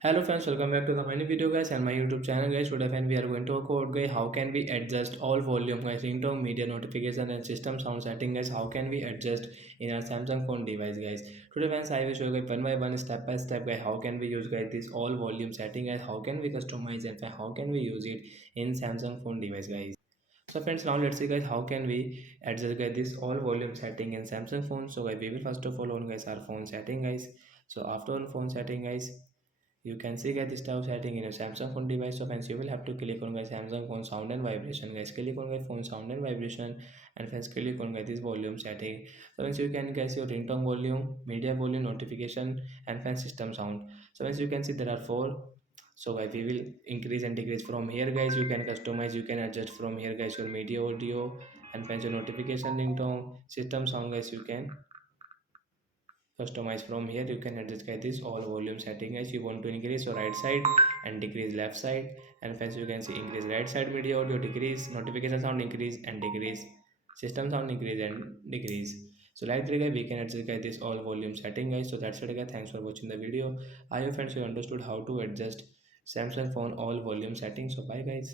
Hello friends, welcome back to the many video guys and my YouTube channel guys. Today friend we are going to talk about guys how can we adjust all volume guys, ringtone, media notification and system sound setting guys. How can we adjust in our Samsung phone device guys? Today friends I will show you guys one by one step by step guys how can we use guys this all volume setting guys, how can we customize and how can we use it in Samsung phone device guys. So friends, now let's see guys how can we adjust guys this all volume setting in Samsung phone. So guys we will first of all on guys our phone setting guys. So after on phone setting guys, you can see guys this type of setting in your Samsung phone device. So friends, you will have to click on guys Samsung phone sound and vibration guys. Click on guys phone sound and vibration, and friends click on guys this volume setting. So friends, you can guys your ringtone volume, media volume, notification, and friends system sound. So friends, you can see there are four. So guys we will increase and decrease from here guys. You can customize, you can adjust from here guys your media audio, and friends your notification ringtone, system sound guys you can customize from here. You can adjust guys this all volume setting guys. You want to increase your right side and decrease left side, and friends you can see increase right side media audio, decrease notification sound, increase and decrease system sound, increase and decrease. So like that guys we can adjust guys this all volume setting guys. So that's it guys, thanks for watching the video. I hope friends you understood how to adjust Samsung phone all volume settings. So bye guys.